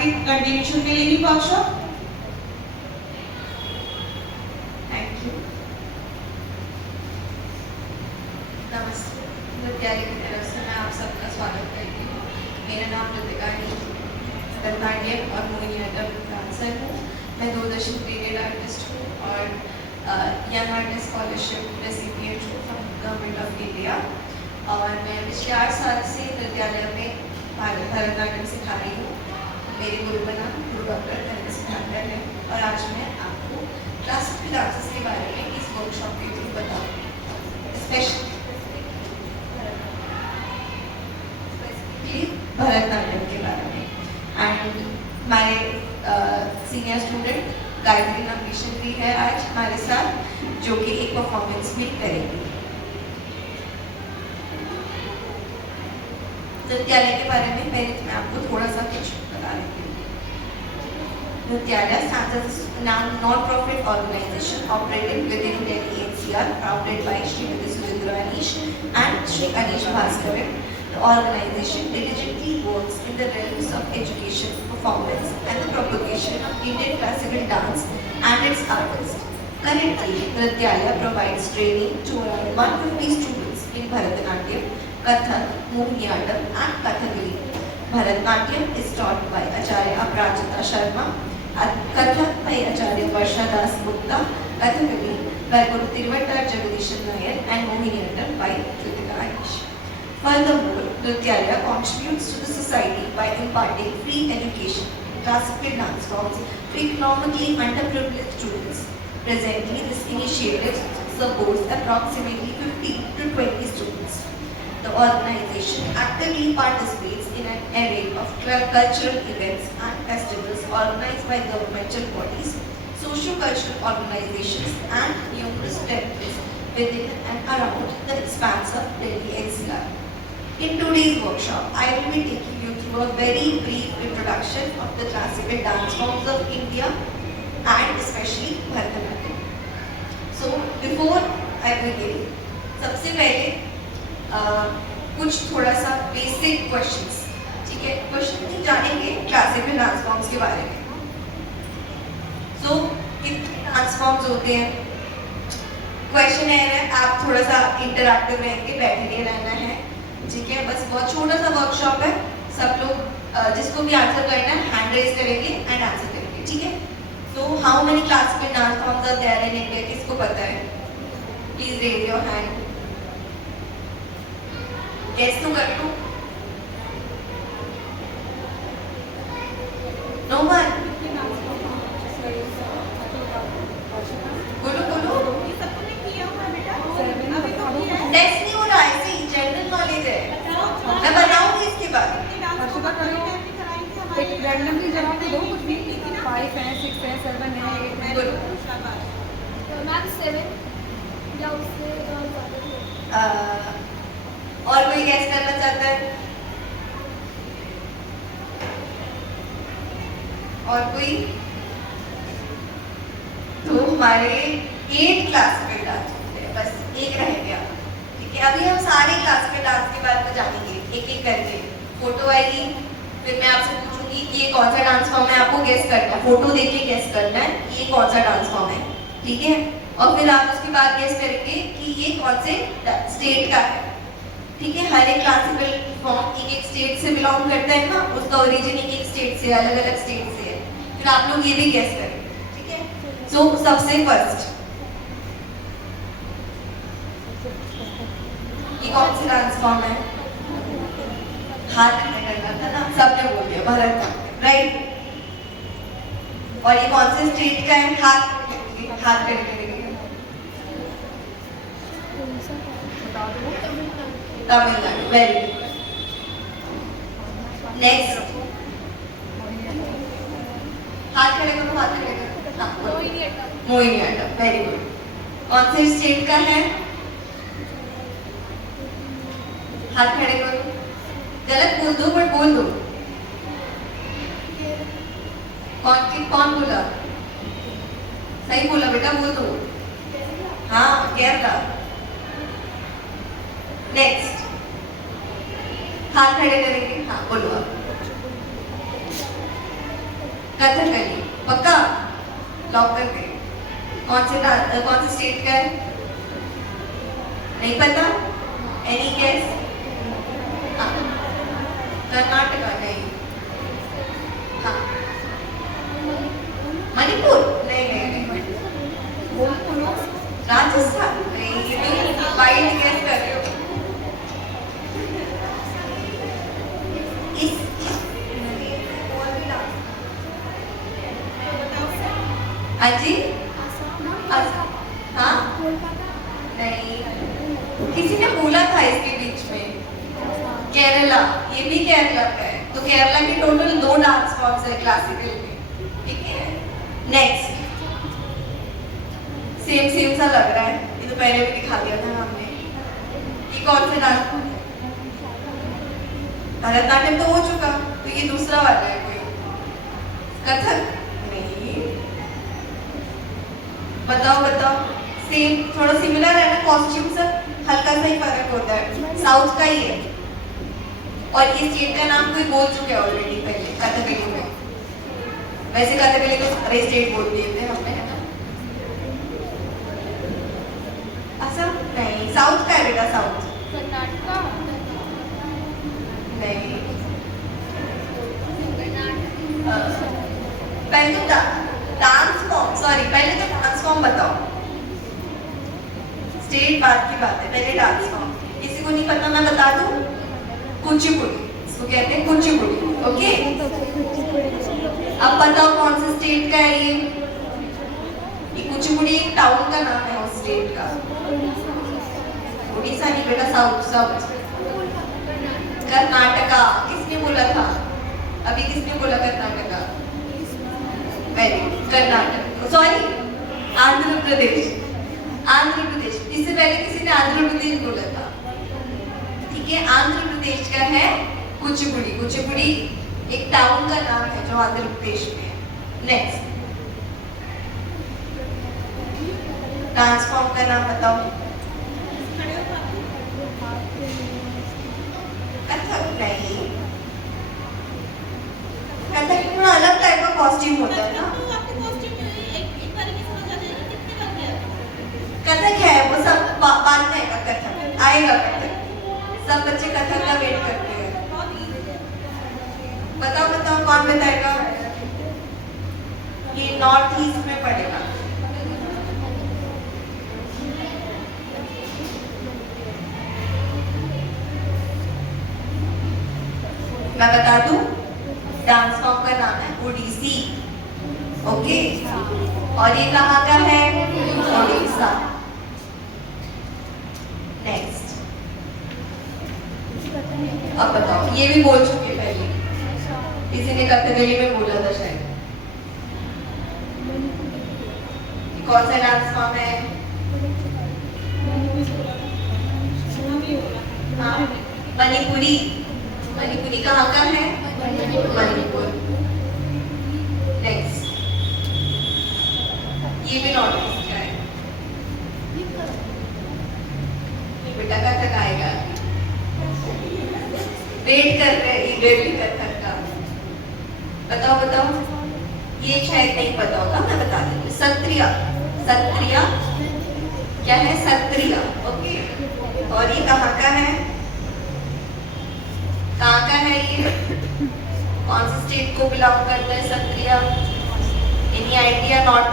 की कंटिन्यूशन मिलेगी workshop. Thank you. नमस्ते, विद्यालय की तरफ से मैं आप सबका स्वागत करती हूँ। मेरा नाम ऋतिका है, भरतनाट्यम और मोहिनीअट्टम डांसर हूँ। मैं 2 दशक पीरियड आर्टिस्ट हूँ और यंग आर्टिस्ट स्कॉलरशिप रेसिपिएंट हूँ फ्रॉम गवर्नमेंट ऑफ इंडिया। और मैं पिछले 8 साल से विद्यालय में भरतनाट्यम सिखा रही हूँ। मेरे गुरु का नाम गुरु डॉक्टर धर्मेश सुधाकर है और आज मैं आपको क्लासिकल डांसेस के बारे में इस वर्कशॉप के थ्रू बताऊँगी, स्पेशली भरतनाट्यम के बारे में। एंड हमारे सीनियर स्टूडेंट गायत्री नंबीशन भी है आज हमारे साथ, जो कि एक परफॉर्मेंस भी करेंगी। विद्यालय के बारे में पहले मैं आपको थोड़ा सा कुछ बता देती हूँ। विद्यालय stands as a non-profit organization operating within Delhi NCR, founded by Srimati Sujitra Anish and Shri Anish Bhaskaran. The organization diligently works in the realms of education, performance, and the propagation of Indian classical dance and its artists. Currently, Vidyalaya provides training to around 150 students in Bharatanatyam, Kathak, Mohiniyattam, and Kathakali. Bharatanatyam is taught by Acharya Aprajita Sharma, Kathak by Acharya Varsha Das Gupta, Kathakali by Guru Tiruvattar Jagadishan Nair, and Mohiniyattam by Kritika Anish. Furthermore, Vidyalaya contributes to the society by imparting free education in classical dance forms to economically underprivileged students. Presently, this initiative supports approximately 15 to 20 students. The organization actively participates in an array of cultural events and festivals organized by governmental bodies, socio-cultural organizations, and numerous temples within and around the expanse of Delhi NCR. In today's workshop, I will be taking you through a very brief introduction of the classical dance forms of India and especially Bharatanatyam. So, before I begin, सबसे पहले कुछ थोड़ा सा basic questions, ठीक है? Question जानेंगे classical dance forms के बारे में। सो कितने डांस फॉर्म्स होते हैं? क्वेश्चन है, आप थोड़ा सा इंटरैक्टिव रहेंगे, बैठे नहीं रहना है, ठीक है? बस बहुत छोटा सा वर्कशॉप है। सब लोग जिसको भी आंसर करना है हैंड रेज करेंगे एंड आंसर करेंगे, ठीक है? So how many classical dance forms are there in India? किसको पता है? Please raise your hand. Guess तो कर लो। No one. बोलो बोलो। टेस्ट नहीं हो रहा, ऐसे ही जनरल नॉलेज है। मैं बताऊंगी इसके बाद। एक रैंडमली जवाब दो, कुछ भी। 5 है, 6 है, 7 है, 8 है। बोलो। मैम 7 या उससे ज़्यादा। और कोई गैस करना चाहता है? और कोई? तो हमारे 8 क्लासिकल डांस होते हैं, बस एक रह गया, ठीक है? अभी हम सारे क्लासिकल डांस के बारे में जानेंगे एक एक करके। फोटो आएगी, फिर मैं आपसे पूछूंगी कि ये कौन सा डांस फॉर्म है, आपको गेस करना है, फोटो देख के गेस करना है कि ये कौन सा डांस फॉर्म है, ठीक है? और फिर आप उसके बाद गेस करेंगे कि ये कौन से स्टेट का है, ठीक है? हर एक क्लासिकल फॉर्म एक एक स्टेट से बिलोंग करता है ना, उसका ओरिजिन एक एक स्टेट से, अलग अलग स्टेट से है। फिर आप लोग ये भी गेस करेंगे, ठीक है? सो सबसे फर्स्ट ये कौन सा डांस फॉर्म है? हाथ में करना था ना, सबने बोल दिया भरतनाट्यम, राइट? और ये कौन से स्टेट का है? हाथ करके तमिलनाडु, वेरी गुड। नेक्स्ट, हाथ खड़े करो, हाथ खड़े करो। हाँ, मोहिनीअट्टम, वेरी गुड। कौन से स्टेट का है? हाथ खड़े करो। गलत बोल दो बट बोल दो। कौन बोला? सही बोला बेटा, बोल दो। हाँ, केरला। नेक्स्ट, हाथ खड़े करेंगे। हाँ, बोलो आप। कथकली पक्का लॉक कर दे। कौन से स्टेट का है? नहीं पता? Any guess? कर्नाटका नहीं। हाँ मणिपुर नहीं। राजस्थान नहीं। वाइल्ड गेस कर रहे हो। हाँ जी हाँ नहीं, किसी ने बोला था इसके बीच में केरला, ये भी केरला का है। तो केरला के टोटल 2 डांस फॉर्म्स है क्लासिकल में, ठीक है। नेक्स्ट सेम सा लग रहा है, ये तो पहले भी दिखा दिया था हमने। ये कौन सा डांस? भरतनाट्यम तो हो चुका, तो ये दूसरा वाला है कोई। कथक नहीं। बताओ सेम, थोड़ा सिमिलर है ना, कॉस्ट्यूम से हल्का सा ही फर्क होता है। साउथ का ही है और ये स्टेट का नाम कोई बोल चुके हैं ऑलरेडी पहले कथकली में। वैसे कथकली को सारे स्टेट बोल दिए थे हमने, है ना। असम नहीं, साउथ का है बेटा, साउथ कर्नाटका नहीं। पहले तो डांस फॉर्म, सॉरी पहले तो डांस फॉर्म बताओ। स्टेट बाद की बात है, पहले डांस फॉर्म। किसी को नहीं पता मैं बता दूं, कुचिपुड़ी, इसको कहते हैं कुचिपुड़ी, ओके। अब बताओ कौन से स्टेट का है ये कुचिपुड़ी एक टाउन का नाम है उस स्टेट का। उड़ीसा नहीं बेटा, साउथ। कर्नाटका, किसने बोला था अभी? किसने बोला Karnataka? Very good, Karnataka, sorry Andhra Pradesh. इससे पहले किसी ने आंध्र प्रदेश बोला था, ठीक है। आंध्र प्रदेश का है कुचिपुड़ी। कुचिपुड़ी एक टाउन का नाम है जो आंध्र प्रदेश में है। नेक्स्ट डांस फॉर्म का नाम बताओ। कथक नहीं, कथक थोड़ा अलग टाइप का कॉस्ट्यूम होता है ना। कथक है वो सब बाद में आएगा, कथक आएगा। कथक सब बच्चे कथक का वेट करते हैं। बताओ कौन बताएगा? ये नॉर्थ ईस्ट में पड़ेगा। मैं बता दूं, डांस फॉर्म का नाम है ओडिसी, ओके। और ये कहाँ का है? ओडिशा। नेक्स्ट अब बताओ, ये भी बोल चुके पहले, किसी ने कथकली में बोला था शायद। कौन सा डांस फॉर्म है? हाँ मणिपुरी। मणिपुरी कहाँ का है? मणिपुर। नेक्स्ट ये भी नॉर्थ ईस्ट का है। बेटा कथक आएगा, वेट कर रहे हैं ईगरली कथक का। बताओ ये शायद नहीं पता होगा, मैं बता दूंगी। सत्रिया क्या है? सत्रिया, ओके। और ये कहाँ का है? कहाँ का है ये? कौन से स्टेट को बिलोंग करता है Sattriya? Any idea? North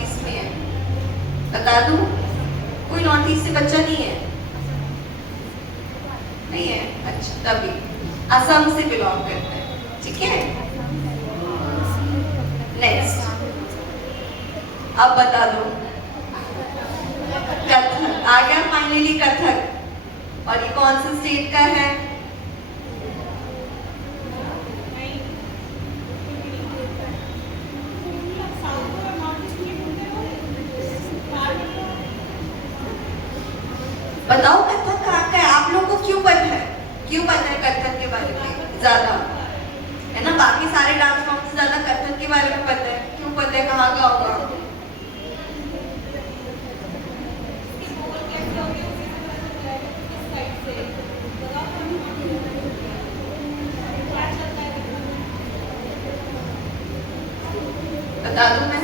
east में है। बता दूं, कोई नॉर्थ ईस्ट से बच्चा नहीं है? नहीं है, अच्छा। तभी असम से बिलोंग करता है, ठीक है। नेक्स्ट अब बता दो, कथक आ गया फाइनली, कथक। और ये कौन से स्टेट का है? बताओ कथक कहाँ का है? आप लोग को क्यों पता है कथक के बारे में ज्यादा, है ना? बाकी सारे डांस फॉर्म से ज्यादा कथक के बारे में पता है। क्यों पता है? कहाँ का होगा? बता दूं मैं?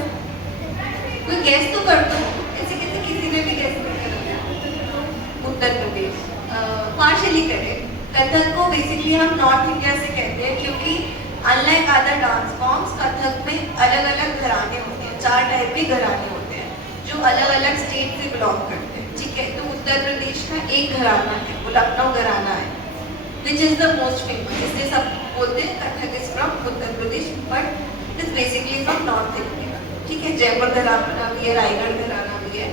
कोई गैस तो कर दो, ऐसे कैसे किसी ने भी गैस नहीं करा। Uttar Pradesh partially correct. कथक को बेसिकली हम नॉर्थ इंडिया से कहते हैं क्योंकि unlike other dance forms Kathak में अलग अलग घराने होते हैं, 4 टाइप के घराने होते हैं जो अलग अलग स्टेट से बिलोंग करते हैं, ठीक है। तो उत्तर प्रदेश का एक घराना है, वो लखनऊ घराना है, which is the most famous, इसलिए सब बोलते हैं Kathak is from Uttar Pradesh, but it is basically from north India, ठीक है। जयपुर घराना भी है, रायगढ़ घराना भी है,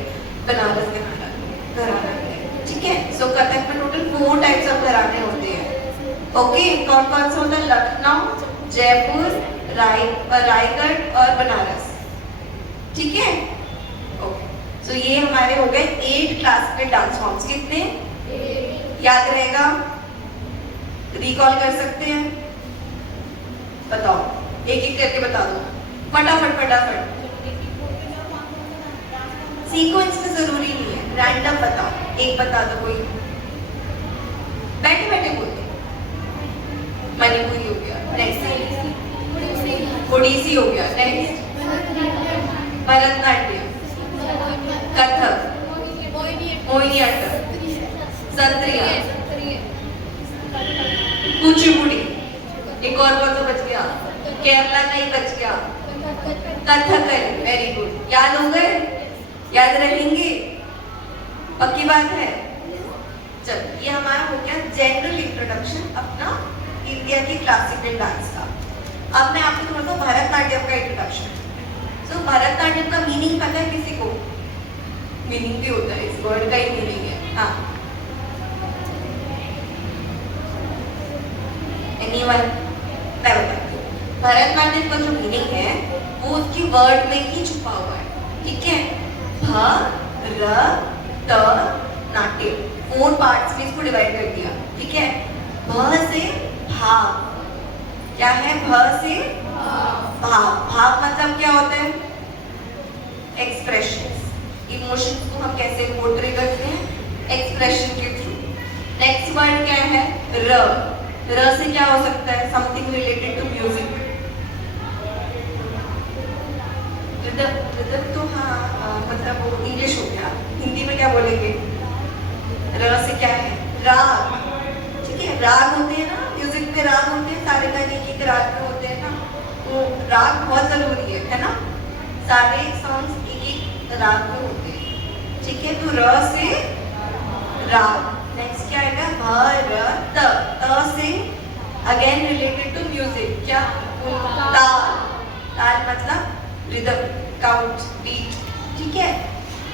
बनारस घराना भी है, ठीक है। सो कथक में टोटल 4 टाइप्स ऑफ घराने होते हैं, ओके। कौन कौन से होते हैं? लखनऊ, जयपुर, रायगढ़ और बनारस, ठीक है, ओके। सो ये हमारे हो गए 8 क्लासिकल डांस फॉर्म्स। कितने याद रहेगा? रिकॉल कर सकते हैं? बताओ, एक एक करके बता दो फटाफट फटाफट। सीक्वेंस में जरूरी नहीं है, रैंडम बताओ, एक बता दो कोई, बैठे बैठे बोलते। मणिपुरी हो गया, नेक्स्ट ओडिसी हो गया, नेक्स्ट भरतनाट्यम, कथक, मोहिनीअट्टम, सत्रिया, कुचिपुड़ी, एक और कौन सा बच गया? केरला का ही बच गया, कथकली। वेरी गुड, याद हो गए? याद रहेंगे? पक्की बात है? चलो, ये हमारा हो गया जनरल इंट्रोडक्शन अपना इंडिया के क्लासिकल डांस का। अब मैं आपको थोड़ा सा भरतनाट्यम का इंट्रोडक्शन। सो भरतनाट्यम का मीनिंग पता है किसी को? मीनिंग भी होता है, इस वर्ड का ही मीनिंग है। हाँ, एनीवन? मैं बताती हूँ। भरतनाट्यम का जो मीनिंग है वो उसकी वर्ड में ही छुपा हुआ है, ठीक है। भ र त नाट्य, 4 पार्ट्स में इसको डिवाइड कर दिया, ठीक है। भ से भाव, क्या है? भ से भाव। भाव मतलब क्या होता है? एक्सप्रेशन, इमोशंस को हम कैसे पोर्ट्रे करते हैं? एक्सप्रेशन के थ्रू। नेक्स्ट वर्ड क्या है? र। र से क्या हो सकता है? Something related to music. Rhythm तो हाँ, मतलब वो इंग्लिश हो गया, हिंदी में क्या बोलेंगे? र से क्या है? राग, ठीक है। राग होते हैं ना, म्यूजिक में राग होते हैं, सारे गाने एक राग में होते हैं ना, तो राग बहुत जरूरी है ना। सारे सॉन्ग्स एक एक राग में होते हैं, ठीक है। तो र से राग। नेक्स्ट क्या आएगा? भ र त। त से अगेन रिलेटेड टू म्यूजिक, क्या? ताल। ताल मतलब रिदम, काउंट, बीट, ठीक है।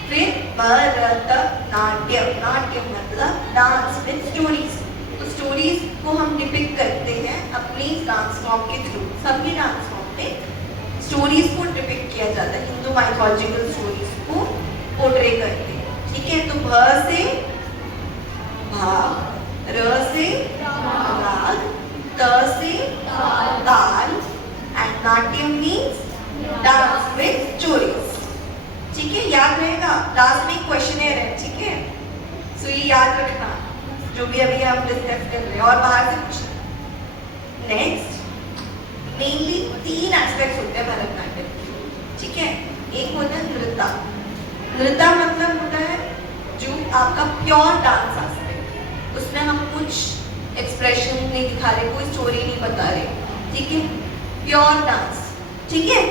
फिर भरतनाट्यम, नाट्यम मतलब डांस विद स्टोरीज। तो स्टोरीज को हम डिपिक्ट करते हैं अपनी डांस फॉर्म के थ्रू। सभी डांस फॉर्म में स्टोरीज को डिपिक्ट किया जाता है, हिंदू माइथोलॉजिकल स्टोरीज को पोर्ट्रे करते हैं, ठीक है। तो भ से भाव, र से राग, त से ताल, and Natyam means dance with stories, ठीक है। याद रहेगा? लास्ट में क्वेश्चनर है, ठीक है। सो ये याद रखना जो भी अभी हम डिस्कस कर रहे हैं, और बाहर से पूछना। नेक्स्ट मेनली 3 एस्पेक्ट्स होते हैं भरतनाट्यम के, ठीक है। एक होता है नृत्य। नृत्य मतलब होता है जो आपका प्योर डांस एस्पेक्ट, उसमें हम कुछ एक्सप्रेशन नहीं दिखा रहे, कोई स्टोरी नहीं बता रहे, ठीक है। प्योर डांस, ठीक है।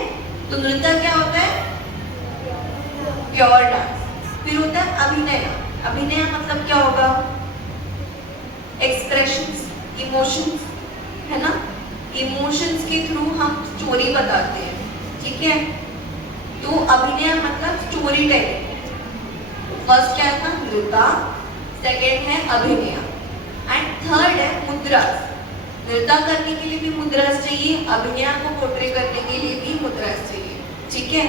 तो नृत्य क्या होता है? Pure dance. फिर होता है अभिनय। अभिनय मतलब क्या होगा? एक्सप्रेशंस, इमोशंस, है ना। इमोशंस के थ्रू हम स्टोरी बताते हैं, ठीक है। तो अभिनय मतलब स्टोरी टेलिंग। फर्स्ट क्या था? नृत्य, सेकेंड है अभिनय, एंड थर्ड है मुद्रास। नृत्य करने के लिए भी मुद्रास चाहिए, अभिनय को पोर्ट्रे करने के लिए भी मुद्रास चाहिए, ठीक है।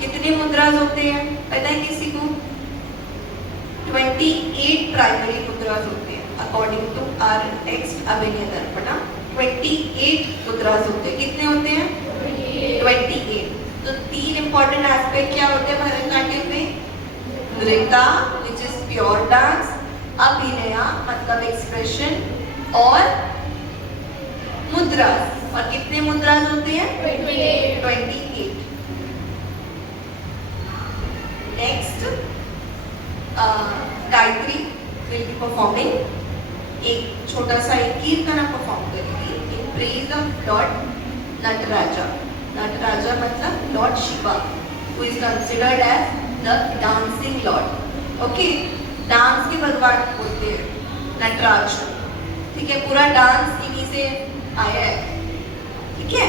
कितने मुद्रास होते हैं पता है किसी को? 28 प्राइमरी मुद्रास होते हैं अकॉर्डिंग टू आर टेक्स्ट अभिनय दर्पणा। 28 मुद्रास होते हैं। कितने होते हैं? 28। तो 3 इंपॉर्टेंट एस्पेक्ट क्या होते हैं भरतनाट्यम में? नृत्य विच इज प्योर डांस, अभिनय मतलब एक्सप्रेशन, और मुद्रास। और कितने मुद्रास होते हैं? 28। Next, Gayatri will be performing एक छोटा सा एक कीर्तना परफॉर्म करेगी in praise of Lord Nataraja. Nataraja मतलब Lord Shiva, who is considered as the dancing Lord. Okay, dance के भगवान बोलते हैं नटराज. ठीक है, पूरा डांस इन्हीं से आया है. ठीक है.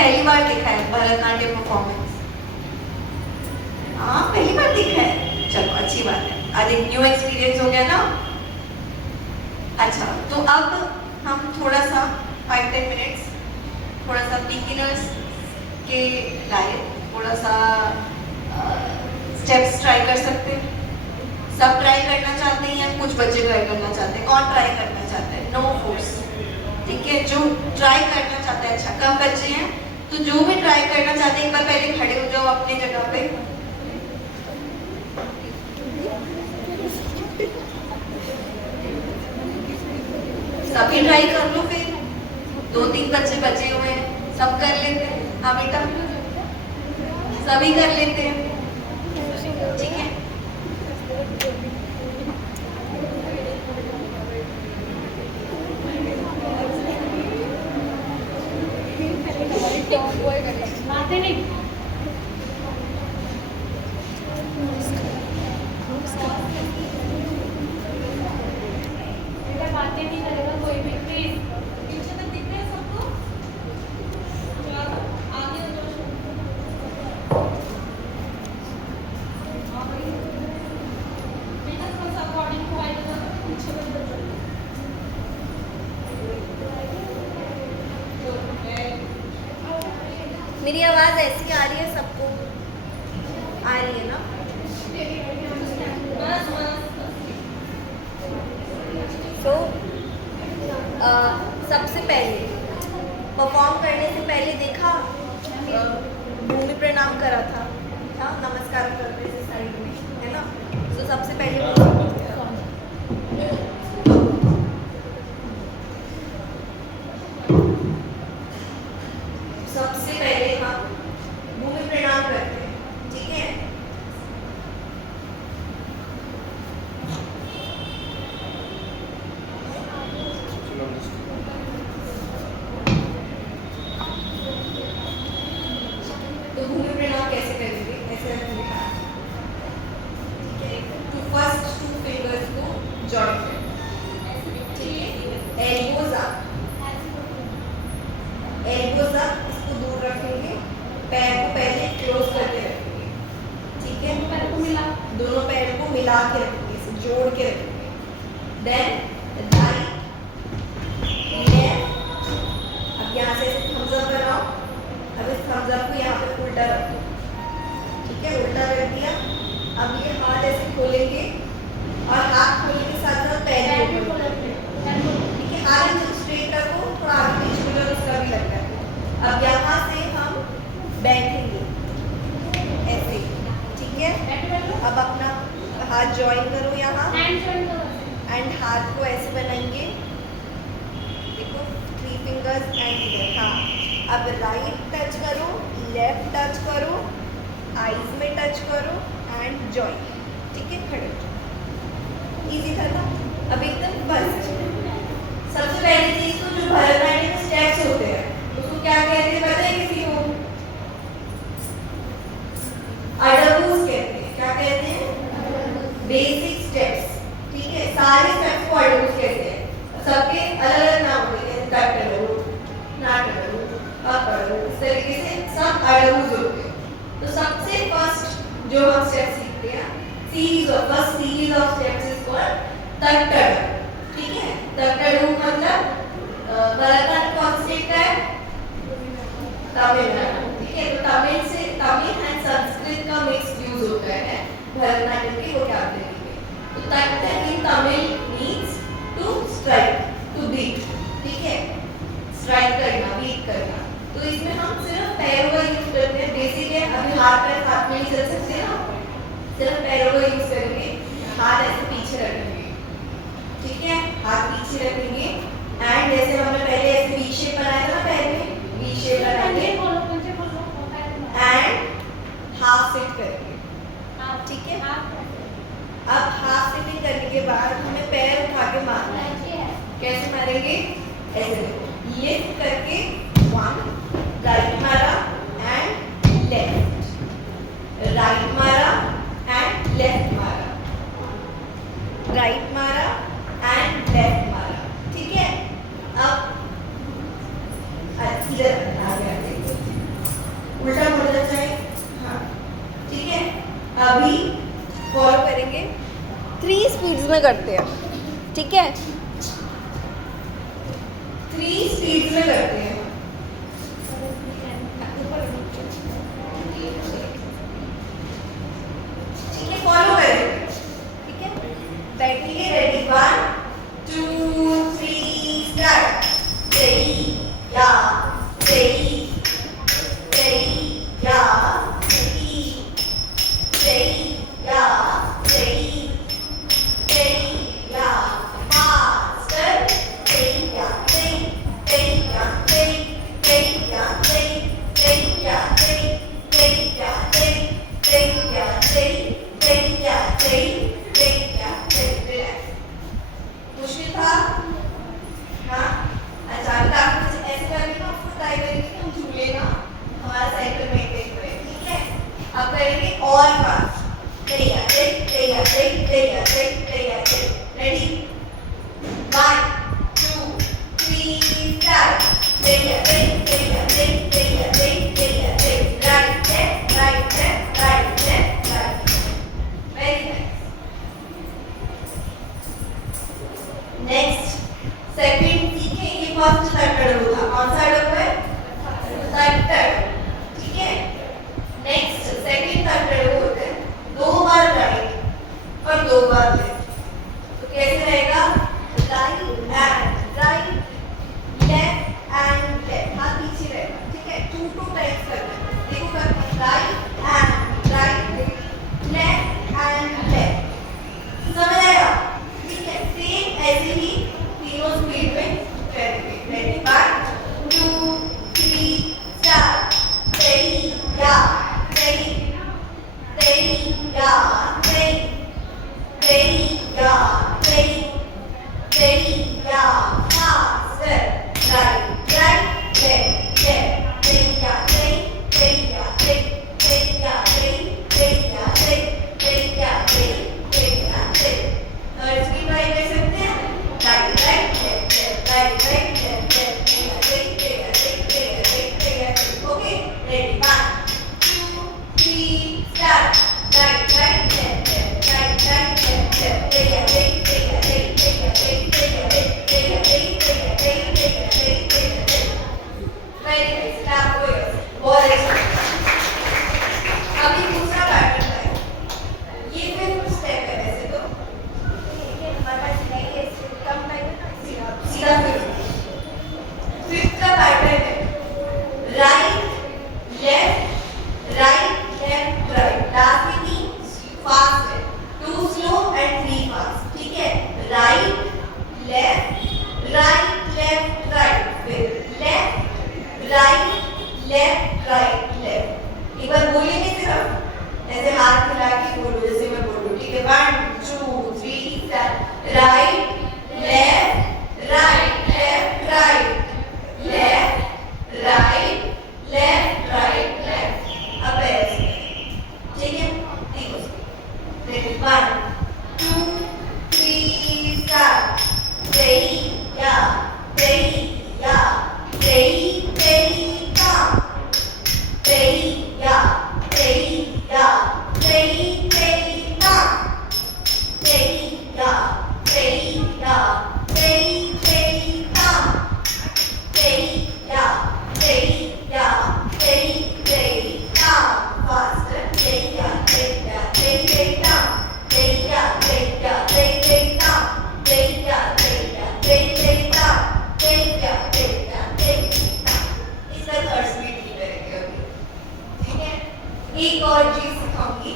पहली बार देखा है भरतनाट्यम परफॉर्मेंस? हाँ, पहली बार देखा है। चलो अच्छी बात है, आज एक न्यू एक्सपीरियंस हो गया ना। अच्छा, तो अब हम थोड़ा सा 5-10 मिनट्स थोड़ा सा बिगिनर्स के लायक थोड़ा सा स्टेप्स ट्राई कर सकते हैं। सब ट्राई करना चाहते हैं या कुछ बच्चे ट्राई करना चाहते हैं? कौन ट्राई करना चाहता है? नो फोर्स, ठीक है। जो ट्राई करना चाहता है, अच्छा कम बच्चे हैं, तो जो भी ट्राई करना चाहते हैं एक बार पहले खड़े हो जाओ अपनी जगह पे। सभी ट्राई कर लो, फिर 2-3 बच्चे बचे हुए हैं, सब कर लेते हैं। हाँ बेटा, सभी कर लेते हैं, ठीक है। बातें नहीं बेटा, बातें नहीं करेगा कोई भी, प्लीज। पीछे तक दिख रहे हैं सबको? आगे हो जाओ। बेटा थोड़ा सा अकॉर्डिंग टू आई तो पीछे बंद कर दो। मेरी आवाज ऐसी आ रही है सबको? आ रही है ना? तो सबसे पहले परफॉर्म करने से पहले देखा भूमि प्रणाम करा था, हाँ, नमस्कार करते थे साइड में, है ना? तो सबसे पहले सबसे पहले हम भूमि प्रणाम करते हैं, ठीक है। तो भूमि प्रणाम कैसे करेंगे? ऐसे लिखा है, ठीक है। तो फर्स्ट 2 फिंगर्स को जॉइन करें, ठीक है। एल्बोज अप, एल्बोज अप, इसको दूर रखेंगे। पैर को पहले क्लोज करके रखेंगे, ठीक है। पैर को मिला, दोनों पैर को मिला के रखेंगे, इसे जोड़ के रखेंगे। देन राइट लेफ्ट, अब यहाँ से थम्स अप बनाओ। अब इस थम्स अप को यहाँ पे उल्टा रख दो, ठीक है, उल्टा रख दिया। अब ये हाथ ऐसे खोलेंगे और हाथ खोलने के साथ साथ पैर भी खोलेंगे, ठीक है। हाथ एकदम स्ट्रेट रखो, थोड़ा आगे पीछे हो जाए, उसका भी लगता है। अब यहाँ से हम बैठेंगे ऐसे, ठीक है। अब अपना हाथ जॉइन करो यहाँ एंड हाथ को ऐसे बनाएंगे, देखो 3 फिंगर्स एंड इधर, हाँ। अब राइट टच करो, लेफ्ट टच करो, आईज में टच करो एंड जॉइन, ठीक है। खड़े हो जाओ, इजी था ना? अब एकदम फर्स्ट सबसे पहली चीज तो जो भरतनाट्यम में स्टेप्स होते हैं उसको क्या कहते हैं पता है किसी को? अडगूस कहते हैं। क्या कहते हैं? बेसिक स्टेप्स, ठीक है। सारे स्टेप्स को अडगूस कहते हैं। सबके अलग अलग नाम होते हैं, टटरू, नाटरू, अपरू, इस तरीके से सब अडगूस होते हैं। तो सबसे फर्स्ट जो हम स्टेप सीखते हैं, first series of steps is called तट्टड़, ठीक है। तट्टड़ू मतलब भरतनाट्यम कौन स्टेट का है? तमिलनाडु, ठीक है। तो तमिल एंड संस्कृत का मिक्स यूज होता है भरतनाट्यम के वोकैबुलरी में। तो तट्टड़ in Tamil means to strike, to beat, ठीक है। स्ट्राइक करना, बीट करना। तो इसमें हम सिर्फ पैरों का यूज करते हैं, बेसिक है। अभी हाथ पैर साथ में नहीं चल सकते ना, सिर्फ पैरों का यूज करेंगे। हाथ ऐसे पीछे रखेंगे, ठीक है। हाथ पीछे रखेंगे एंड जैसे हमने पहले ऐसे वी शेप बनाया था ना, पैर में वी शेप बनाएंगे एंड हाफ सिट करेंगे, ठीक है। अब हाफ सिटिंग करने के बाद हमें पैर उठा के मारना है। कैसे मारेंगे? ऐसे लिफ्ट करके 1, राइट मारा एंड लेफ्ट, राइट मारा एंड लेफ्ट मारा, राइट मारा एंड लेफ्ट मारा, ठीक है। अब इधर आ गया, उल्टा मुड़ना चाहिए। हाँ ठीक है, अभी फॉलो करेंगे 3 स्पीड्स में करते हैं, ठीक है? 3 स्पीड्स में करते हैं। ठीक है, फॉलो करेंगे। ठीक है, बैठिए, रेडी, 1 2 3 स्टार्ट। जय या जय जय या जय जय या जय जय या मास्टर जय या जय जय या जय जय या जय जय या जय जय या जय जय या जय जय या जय जय या जय। रिलैक्स। मुश्किल था? हाँ, अचानक आप कुछ ऐसे करेंगे ना, उसको ट्राई करेंगे कि हम झूले ना, हमारा साइकिल मेंटेन करें। ठीक है, अब करेंगे और फास्ट। जय या जय जय या जय जय या जय जय या जय। Ready, 1 2 3 start. जय या जय जय या जय जय या जय जय या जय। Right left right left right left right. Very nice. Next second सीखे, ये फर्स्ट तड़ड़ू था। कौन सा अड़ड़ू है? तड़ड़ू। ठीक है, नेक्स्ट सेकंड तड़ड़ू होते हैं 2 बार राइट और 2 बार लेफ्ट। तो कैसे रहेगा? Right and right, left and left, हाथ पीछे रहेगा। ठीक है, 2 टाइम्स करना है। देखो करना, right and right, left and left. समझ आया? ठीक है, सेम ऐसे ही तीनों स्पीड में करेंगे। Ready, 1 2 3 start. जय या जय जय या जय जय या जय जय या master right right left left. जय या जय जय या जय जय या जय जय या जय जय या जय जय या जय। थर्ड स्पीड ट्राई कर सकते हैं। Right right left left right right left left. जय या जय जय या जय जय या जय जय या जय। Okay, ready, 1 2 3 start. Right right left left right right left left. जय या जय जय या जय जय या जय जय या जय जय या जय जय या जय जय या जय जय या जय। Very nice, clap for yourself. बहुत अच्छा। अभी दूसरा पैटर्न है, ये फिफ्थ स्टेप है। वैसे तो ये हमारे पास नहीं है, इससे कम टाइम है, सीधा फिफ्थ का पैटर्न है right left right left right. Last में 3 फास्ट है, 2 स्लो एंड 3 फास्ट। ठीक है, right left right left right, फिर left right left right left. एक बार बोलेंगे सिर्फ ऐसे हाथ हिला के बोलो जैसे मैं बोलूं। ठीक है, 1 2 3 start. Right left right left right left right left right left. अब ऐसे। ठीक है, देखो रेडी, 1 2 3 स्टार्ट। जय या जय या जय जय का जय या जय या जय जय का जय या जय या जय जय का जय या जय या जय जय का। फास्ट, जय या जय या जय जय का जय या जय या जय जय का जय या जय या जय जय का जय या जय या जय जय का। इसका थर्ड स्पीड की करेंगे अभी। ठीक है, एक और चीज सिखाऊंगी।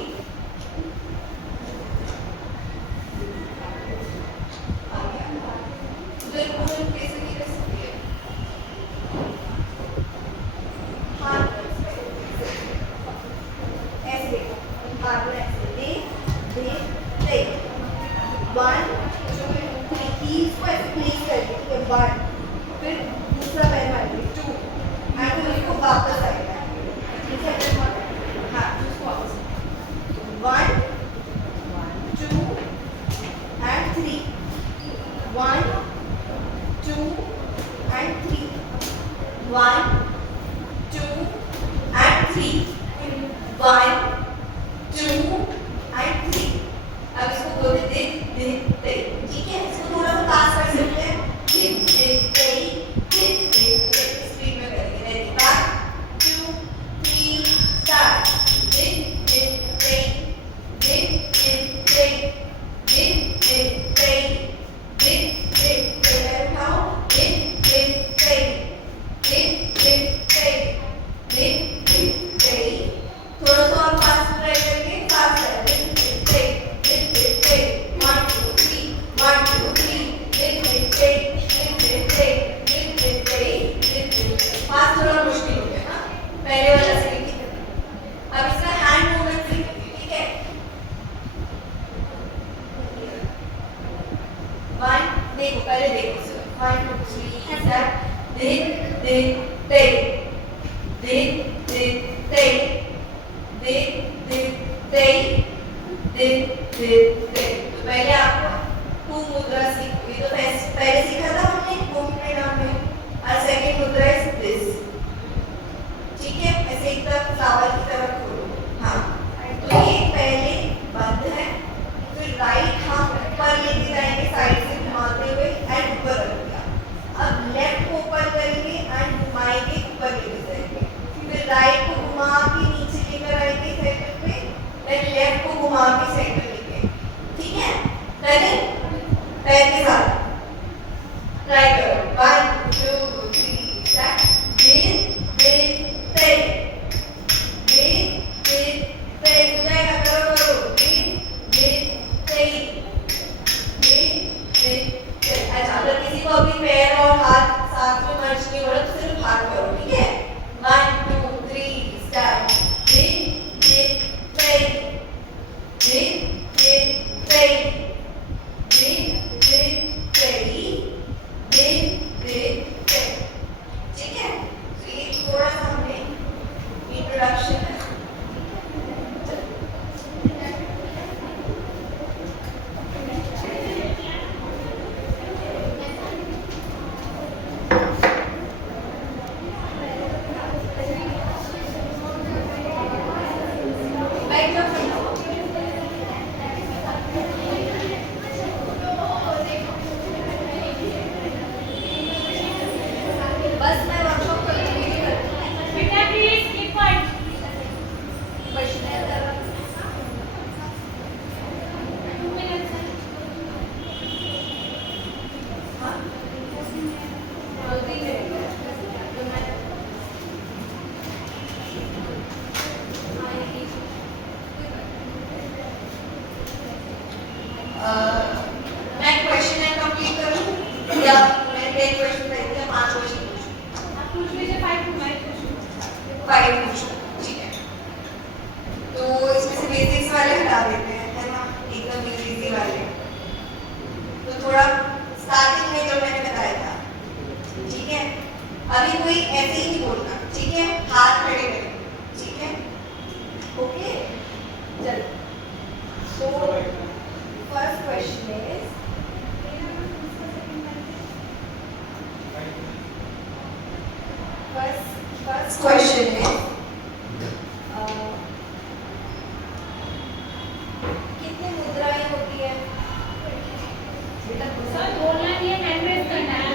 बिल्कुल कैसे नहीं कर सकती है। हाथ ऐसे देखो, हाथ ऐसे दे दे दे। 1 2 3 कीज को ऐसे प्लेस करके। ठीक है, 1 फिर दूसरा पैर मारेंगे 2 एंड फिर इसको वापस आएगा। ठीक है, हाँ उसको वापस 1 2 and 3 1 2 and 3 1 2 and 3. 1, 2 and 3. अब इसको बोलते दिख दिख तई, ठीक है? इसको थोड़ा सा पास कर सकते हैं, दिख दिख तई, दिख दिख तई। स्पीड में करेंगे, रेडी, 1 2 3 स्टार्ट। दिख दिख तई, दिख दिख तई, दिख दिख तई, दिख दिख तई। उठाओ, दिख दिख तई, दिख दिख तई, दिख दिख तई। थोड़ा सा और फास्ट ट्राई करके, फास्ट है, दिख दिख तई, दिख दिख तई, 1 2 3 1 2 3, दिख दिख तई, दिख दिख तई, दिख दिख तई, दिख दिख तई। फास्ट थोड़ा मुश्किल हो गया ना, पहले वाला से लिखिए। अब इसका हैंड मूवमेंट सीखेंगे, ठीक है? 1 देखो, पहले देखो सर, 1 2 3 स्टार्ट। दिख दिख तई, दिख दिख तई, दिख दिख तई, दिख दिख तई। तो पहले आपको टू मुद्रा सीखो, ये तो पहले सीखा था हमने मूवमेंट में। और सेकंड मुद्रा इज दिस, ठीक है? ऐसे एकदम फ्लावर की तरह खोलो, हाँ। तो ये पहले बंद है, फिर राइट हाथ ऊपर लेके जाएंगे साइड से घुमाते हुए एंड ऊपर रख दिया। अब लेफ्ट को ऊपर करेंगे एंड घुमाएंगे, ऊपर लेके जाएंगे। फिर राइट को घुमा के नीचे लेकर आएंगे सेंटर पे, देन लेफ्ट को घुमा के सेंटर लेके, ठीक है? करें पैर के साथ, ट्राई करो। 1 2 3 स्टार्ट। दिख दिख तई, दिख दिख तई, हो जाएगा, करो करो। दिख दिख तई, दिख दिख तई। अच्छा, अगर किसी को अभी पैर और हाथ साथ में मर्ज नहीं हो रहा तो सिर्फ हाथ करो, ठीक है? 1 2 3 स्टार्ट। दिख दिख तई, दिख दिख तई, दिख दिख तई, दिख दिख तई, ठीक है? तो ये थोड़ा सा हमने इंट्रोडक्शन है। बैठ जाओ, बैठ जाओ। बस मैं वर्कशॉप कर लूंगी, बेटा प्लीज कीप क्वाइट। क्वेश्चन है जरा। 2 मिनट्स हाँ, जल्दी करेंगे। तो मैं मैं क्वेश्चन है कंप्लीट करूं या मैं 10 क्वेश्चन करेंगे या 5 क्वेश्चन पूछूं? आप पूछ लीजिए, 5 टू 5 क्वेश्चन। 5 पूछूं, ठीक है? तो इसमें से बेसिक्स वाले हटा देते हैं, है ना? एकदम इजी वाले। तो थोड़ा स्टार्टिंग में जो मैंने बताया था, ठीक है? अभी कोई ऐसे ही नहीं बोलना, ठीक है? हाथ खड़े करें, ठीक है? ओके, चलो। So first question is, first question is, कितनी मुद्राएं होती है? बेटा सर बोलना नहीं है, हैंड रेज करना है।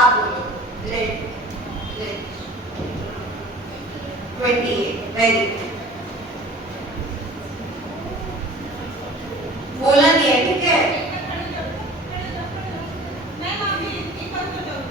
आप बोलो। Red red 28, very good. बोलना नहीं है, ठीक है? मैम आप भी एक बार तो जाओ।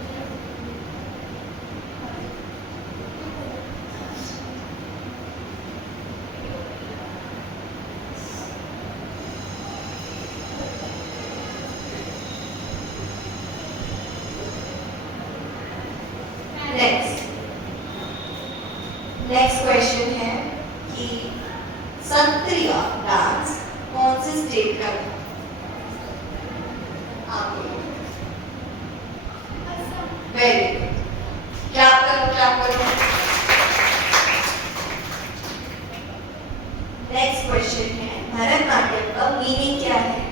नेक्स्ट क्वेश्चन है कि संत्रिया डांस कौन से स्टेट का था? आप बोलो। वेरी गुड, क्लैप करो, क्लैप करो। नेक्स्ट क्वेश्चन है भरतनाट्यम का मीनिंग क्या है?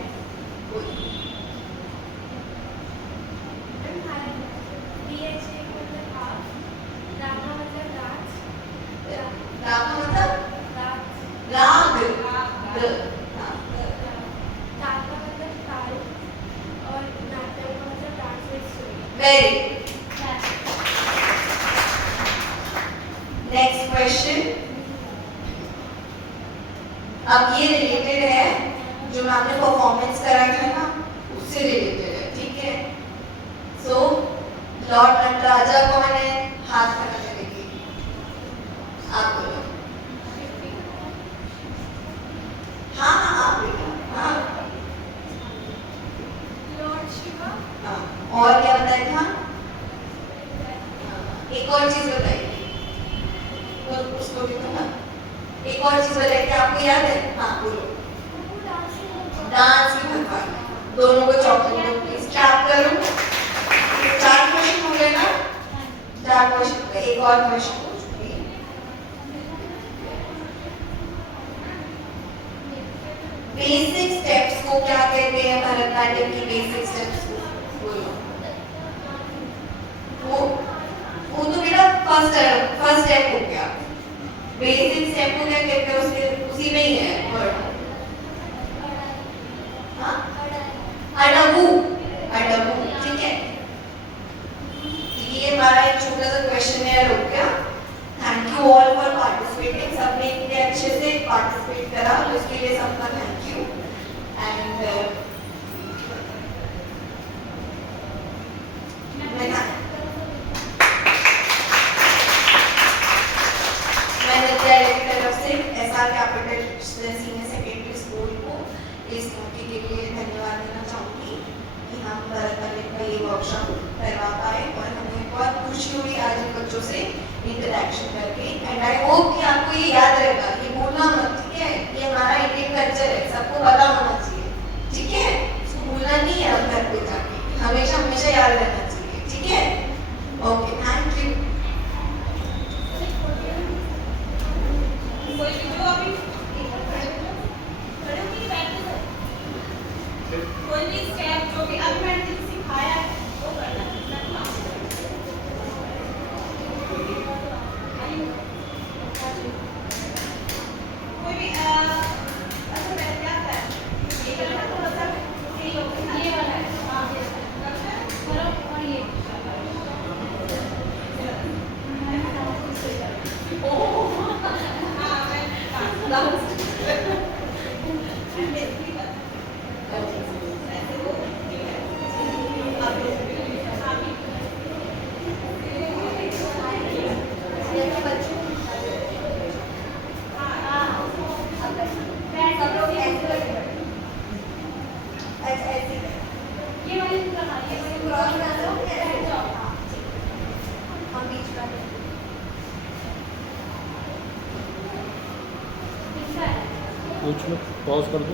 Very next question. अब ये रिलेटेड है जो आपने परफॉर्मेंस करा था ना, उससे रिलेटेड है, ठीक है। सो लॉर्ड नटराजा कौन है? हाथ खड़ा करेंगे, आप बोलो। हाँ हाँ आप बेटा, हाँ लॉर्ड शिवा, हाँ। और क्या बताया था? एक और चीज बताइए, तो उसको भी तो ना, एक और चीज बताइए कि आपको याद है? हाँ बोलो। डांस भी भगवान है। दोनों को चॉकलेट दो प्लीज। क्लैप करो। 4 क्वेश्चन हो गए ना? 4 क्वेश्चन हो गए। एक और क्वेश्चन पूछूंगी। बेसिक स्टेप्स को क्या कहते हैं? भरतनाट्यम की बेसिक स्टेप्स को बोलो। वो तो बेटा फर्स्ट स्टेप हो गया। बेसिक स्टेप को क्या कहते हैं? उसके उसी में ही है वर्ड। हाँ अडबू, अडबू, ठीक है। ये हमारा एक छोटा सा क्वेश्चन हो गया। Thank you all for participating. सबने इतने अच्छे से पार्टिसिपेट करा, तो इसके लिए सबका थैंक यू। एंड मैं विद्यालय की तरफ से SR capital senior secondary school को इस मौके के लिए धन्यवाद देना चाहूँगी कि हम भरतनाट्यम का ये वर्कशॉप करवा पाए और हमें बहुत खुशी हुई आज इन बच्चों से इंटरेक्शन करके। एंड आई होप कि आपको ये याद रहेगा, ये भूलना मत, ठीक है। ये हमारा इंडियन कल्चर है, सबको पता होना चाहिए, ठीक है। भूलना नहीं है, अब घर पे जाके हमेशा हमेशा याद रहना चाहिए, ठीक है। Okay, thank you. कोई भी जो अभी खड़े होके बैठे थे, कोई भी स्टेप जो भी अभी मैंने सिखाया है वो करना है। कोई भी अच्छा मैं क्या कर ये करना थोड़ा सा सही हो गया। ये वाला है, हाँ करो और ये पूछ लो, पॉज कर दो।